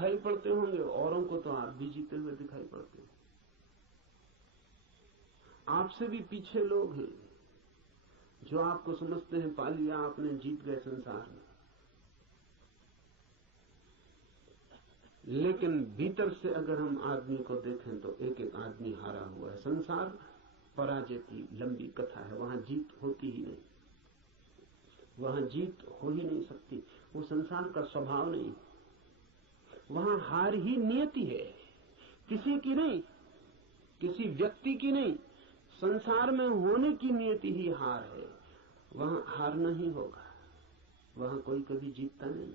दिखाई पड़ते होंगे, औरों को तो आप भी जीते हुए दिखाई पड़ते हो। आपसे भी पीछे लोग हैं जो आपको समझते हैं पा लिया आपने, जीत गए संसार में। लेकिन भीतर से अगर हम आदमी को देखें तो एक एक आदमी हारा हुआ है। संसार पराजय की लंबी कथा है, वहां जीत होती ही नहीं, वहां जीत हो ही नहीं सकती, वो संसार का स्वभाव नहीं। वहां हार ही नियति है, किसी की नहीं, किसी व्यक्ति की नहीं, संसार में होने की नियति ही हार है। वहां हारना ही होगा, वहां कोई कभी जीतता नहीं।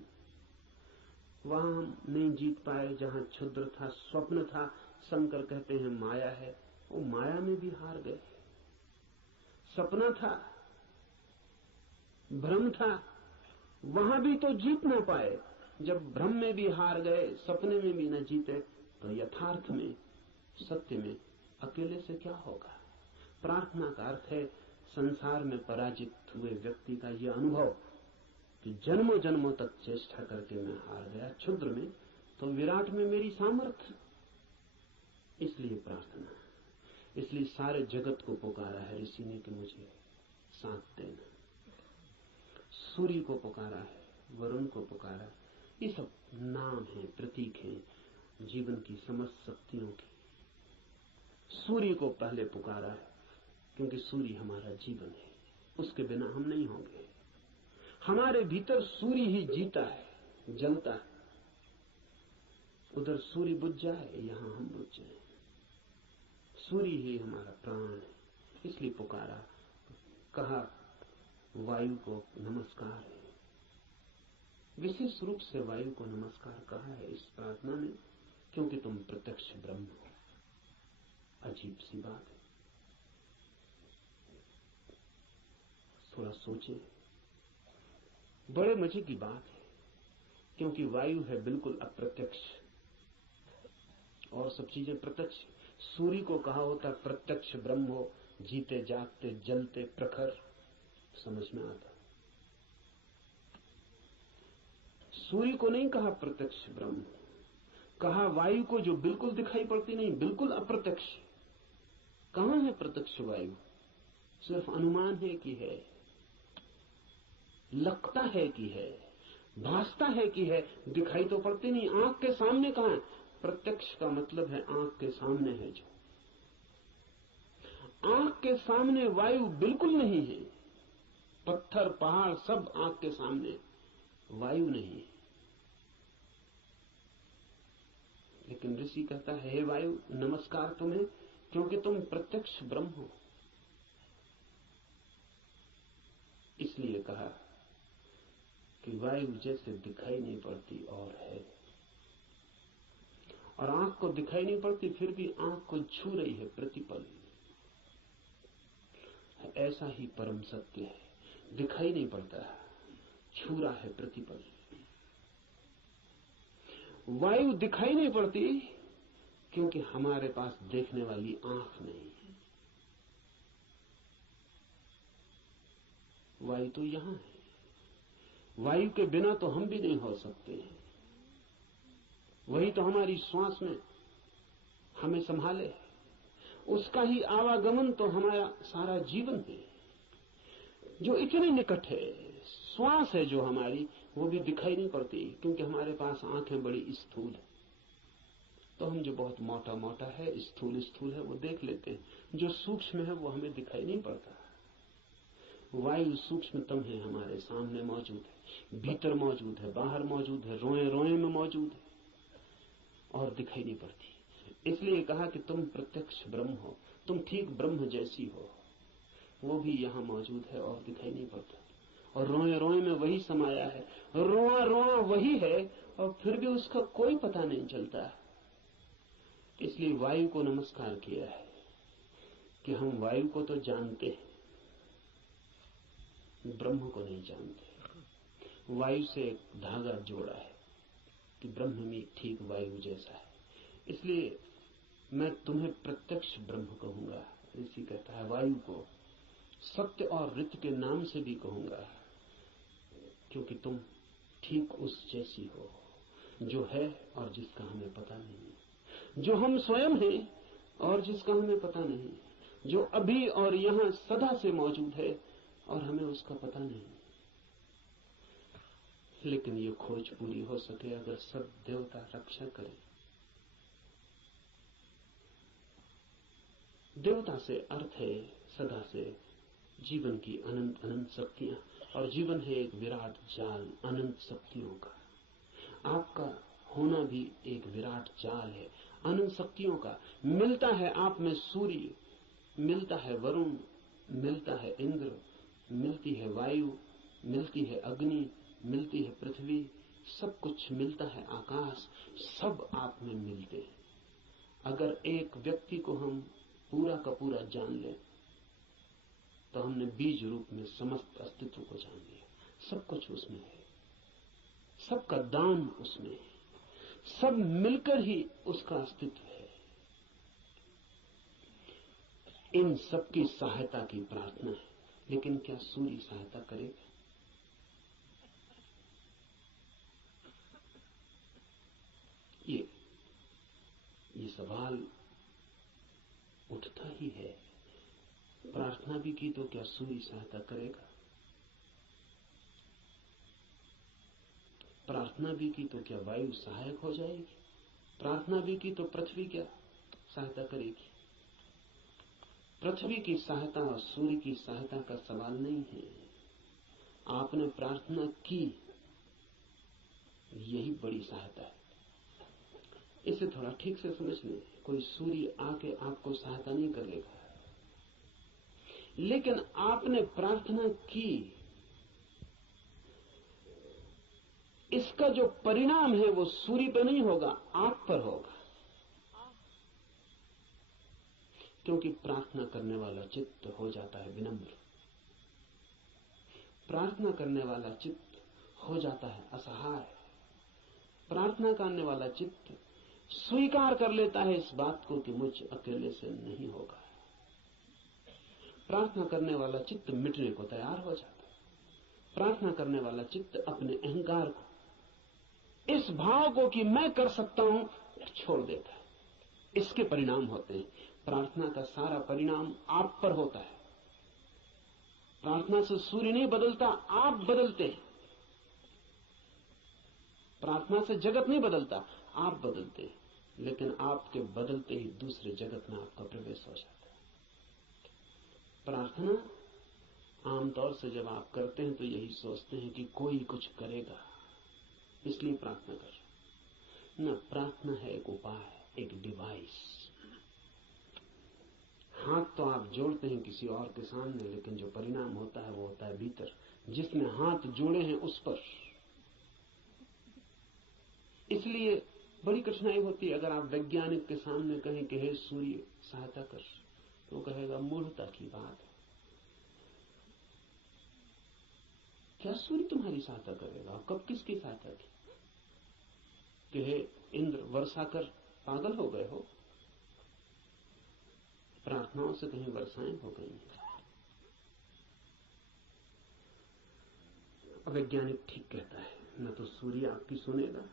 वहां हम नहीं जीत पाए जहां क्षुद्र था, स्वप्न था, शंकर कहते हैं माया है, वो माया में भी हार गए। सपना था, भ्रम था, वहां भी तो जीत ना पाए। जब भ्रम में भी हार गए, सपने में भी न जीते, तो यथार्थ में, सत्य में अकेले से क्या होगा। प्रार्थना का अर्थ है संसार में पराजित हुए व्यक्ति का यह अनुभव कि जन्मों जन्मों तक चेष्टा करके मैं हार गया, क्षुद्र में तो विराट में मेरी सामर्थ्य। इसलिए प्रार्थना, इसलिए सारे जगत को पुकारा है ऋषि ने कि मुझे साथ देना। सूर्य को पुकारा है, वरुण को पुकारा, ये सब नाम हैं, प्रतीक हैं जीवन की समस्त शक्तियों की। सूर्य को पहले पुकारा है क्योंकि सूर्य हमारा जीवन है, उसके बिना हम नहीं होंगे। हमारे भीतर सूर्य ही जीता है, जलता है। उधर सूर्य बुझ जाए, यहां हम बुझ जाए। सूर्य ही हमारा प्राण है, इसलिए पुकारा। कहा वायु को नमस्कार है, विशेष रूप से वायु को नमस्कार कहा है इस प्रार्थना में, क्योंकि तुम प्रत्यक्ष ब्रह्म हो। अजीब सी बात है, थोड़ा सोचे, बड़े मजे की बात है, क्योंकि वायु है बिल्कुल अप्रत्यक्ष और सब चीजें प्रत्यक्ष। सूर्य को कहा होता प्रत्यक्ष ब्रह्म हो, जीते जागते जलते प्रखर, समझ में आता। सूर्य को नहीं कहा प्रत्यक्ष ब्रह्म, कहा वायु को जो बिल्कुल दिखाई पड़ती नहीं, बिल्कुल अप्रत्यक्ष। कहां है प्रत्यक्ष वायु? सिर्फ अनुमान है कि है, लगता है कि है, भासता है कि है, दिखाई तो पड़ती नहीं। आंख के सामने कहां है? प्रत्यक्ष का मतलब है आंख के सामने है। जो आंख के सामने वायु बिल्कुल नहीं है, पत्थर पहाड़ सब आंख के सामने, वायु नहीं है। लेकिन ऋषि कहता है हे वायु नमस्कार तुम्हें, क्योंकि तुम प्रत्यक्ष ब्रह्म हो। इसलिए कहा कि वायु जैसे दिखाई नहीं पड़ती और है, और आंख को दिखाई नहीं पड़ती फिर भी आंख को छू रही है प्रतिपल। ऐसा ही परम सत्य है, दिखाई नहीं पड़ता, छू रहा है प्रतिपल। वायु दिखाई नहीं पड़ती क्योंकि हमारे पास देखने वाली आंख नहीं है। वायु तो यहां है, वायु के बिना तो हम भी नहीं हो सकते। वही तो हमारी श्वास में हमें संभाले, उसका ही आवागमन तो हमारा सारा जीवन है, जो इतने निकट है। श्वास है जो हमारी, वो भी दिखाई नहीं पड़ती क्योंकि हमारे पास आंखें बड़ी स्थूल है। तो हम जो बहुत मोटा मोटा है, स्थूल स्थूल है, वो देख लेते हैं, जो सूक्ष्म है वो हमें दिखाई नहीं पड़ता। वायु सूक्ष्मतम है, हमारे सामने मौजूद है, भीतर मौजूद है, बाहर मौजूद है, रोए रोए में मौजूद है और दिखाई नहीं पड़ती। इसलिए कहा कि तुम प्रत्यक्ष ब्रह्म हो, तुम ठीक ब्रह्म जैसी हो, वो भी यहां मौजूद है और दिखाई नहीं पड़ता। और रोए रोए में वही समाया है, रोआ रोआ वही है और फिर भी उसका कोई पता नहीं चलता। इसलिए वायु को नमस्कार किया है कि हम वायु को तो जानते हैं, ब्रह्म को नहीं जानते। वायु से एक धागा जोड़ा है कि ब्रह्म भी ठीक वायु जैसा है। इसलिए मैं तुम्हें प्रत्यक्ष ब्रह्म कहूंगा। ऋषि कहता है वायु को सत्य और ऋत के नाम से भी कहूंगा, क्योंकि तुम ठीक उस जैसी हो। जो है और जिसका हमें पता नहीं, जो हम स्वयं हैं और जिसका हमें पता नहीं, जो अभी और यहां सदा से मौजूद है और हमें उसका पता नहीं। लेकिन ये खोज पूरी हो सके अगर सब देवता रक्षा करें। देवता से अर्थ है सदा से जीवन की अनंत अनंत शक्तियां, और जीवन है एक विराट जाल अनंत शक्तियों का। आपका होना भी एक विराट जाल है अनंत शक्तियों का। मिलता है आप में सूर्य, मिलता है वरुण, मिलता है इंद्र, मिलती है वायु, मिलती है अग्नि, मिलती है पृथ्वी, सब कुछ मिलता है आकाश, सब आप में मिलते हैं। अगर एक व्यक्ति को हम पूरा का पूरा जान लें तो हमने बीज रूप में समस्त अस्तित्व को जान लिया। सब कुछ उसमें है, सबका दान उसमें है, सब मिलकर ही उसका अस्तित्व है। इन सबकी सहायता की प्रार्थना है, लेकिन क्या सूर्य सहायता करेगा? ये सवाल उठता ही है। प्रार्थना भी की तो क्या सूर्य सहायता करेगा? प्रार्थना भी की तो क्या वायु सहायक हो जाएगी? प्रार्थना भी की तो पृथ्वी क्या सहायता करेगी? पृथ्वी की सहायता और सूर्य की सहायता का सवाल नहीं है। आपने प्रार्थना की, यही बड़ी सहायता है। इसे थोड़ा ठीक से समझ लें। कोई सूर्य आके आपको सहायता नहीं करेगा, लेकिन आपने प्रार्थना की, इसका जो परिणाम है वो सूर्य पर नहीं होगा, आप पर होगा। क्योंकि प्रार्थना करने वाला चित्त हो जाता है विनम्र, प्रार्थना करने वाला चित्त हो जाता है असहाय, प्रार्थना करने वाला चित्त स्वीकार कर लेता है इस बात को कि मुझ अकेले से नहीं होगा। प्रार्थना करने वाला चित्त मिटने को तैयार हो जाता है। प्रार्थना करने वाला चित्त अपने अहंकार को, इस भाव को कि मैं कर सकता हूं, छोड़ देता है। इसके परिणाम होते हैं। प्रार्थना का सारा परिणाम आप पर होता है। प्रार्थना से सूर्य नहीं बदलता, आप बदलते हैं। प्रार्थना से जगत नहीं बदलता, आप बदलते हैं। लेकिन आपके बदलते ही दूसरे जगत में आपका प्रवेश हो जाता है। प्रार्थना आमतौर से जब आप करते हैं तो यही सोचते हैं कि कोई कुछ करेगा, इसलिए प्रार्थना कर। न, प्रार्थना है एक उपाय, एक डिवाइस। हाथ तो आप जोड़ते हैं किसी और के सामने, लेकिन जो परिणाम होता है वो होता है भीतर, जिसने हाथ जोड़े हैं उस पर। इसलिए बड़ी कठिनाई होती है अगर आप वैज्ञानिक के सामने कहें कि हे सूर्य सहायता कर, तो कहेगा मूर्खता की बात है। क्या सूर्य तुम्हारी सहायता करेगा? कब किसकी सहायता की? कि हे इंद्र वर्षा कर, पागल हो गए हो? प्रार्थनाओं से कहीं वर्षाएं हो गई? वैज्ञानिक ठीक कहता है, न तो सूर्य आपकी सुनेगा,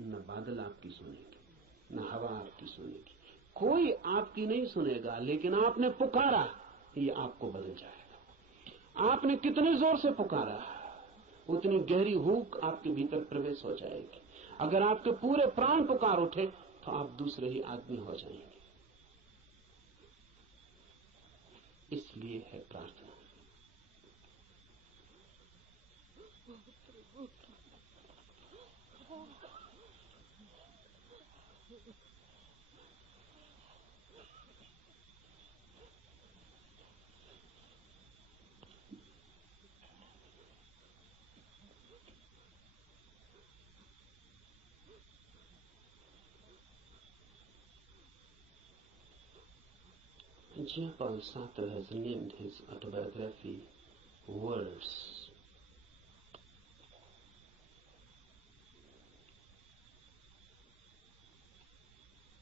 न बादल आपकी सुनेगी, न हवा आपकी सुनेगी, कोई आपकी नहीं सुनेगा। लेकिन आपने पुकारा, ये आपको बदल जाएगा। आपने कितने जोर से पुकारा, उतनी गहरी हूक आपके भीतर प्रवेश हो जाएगी। अगर आपके पूरे प्राण पुकार उठे तो आप दूसरे ही आदमी हो जाएंगे। इसलिए है प्रार्थना। Jean-Paul Sartre has named his autobiography Words.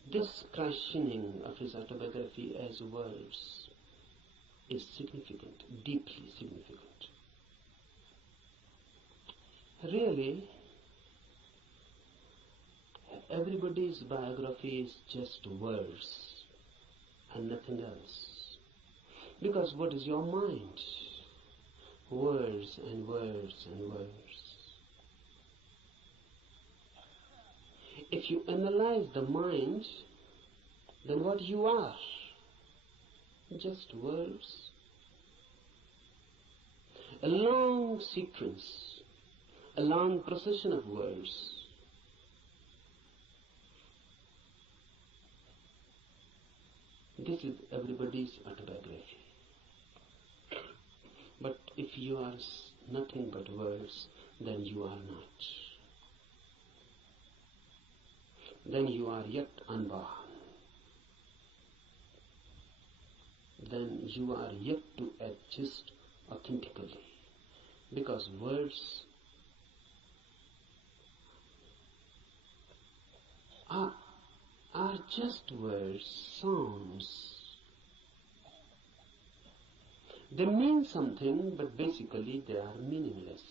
This christening of his autobiography as Words is significant, deeply significant. Really, everybody's biography is just words and nothing else. Because what is your mind? Words and words and words. If you analyze the mind, then what you are? Just words. A long sequence, a long procession of words. This is everybody's autobiography. But if you are nothing but words, then you are not. Then you are yet unborn. Then you are yet to exist authentically. Because words are just words, sounds. They mean something, but basically they are meaningless.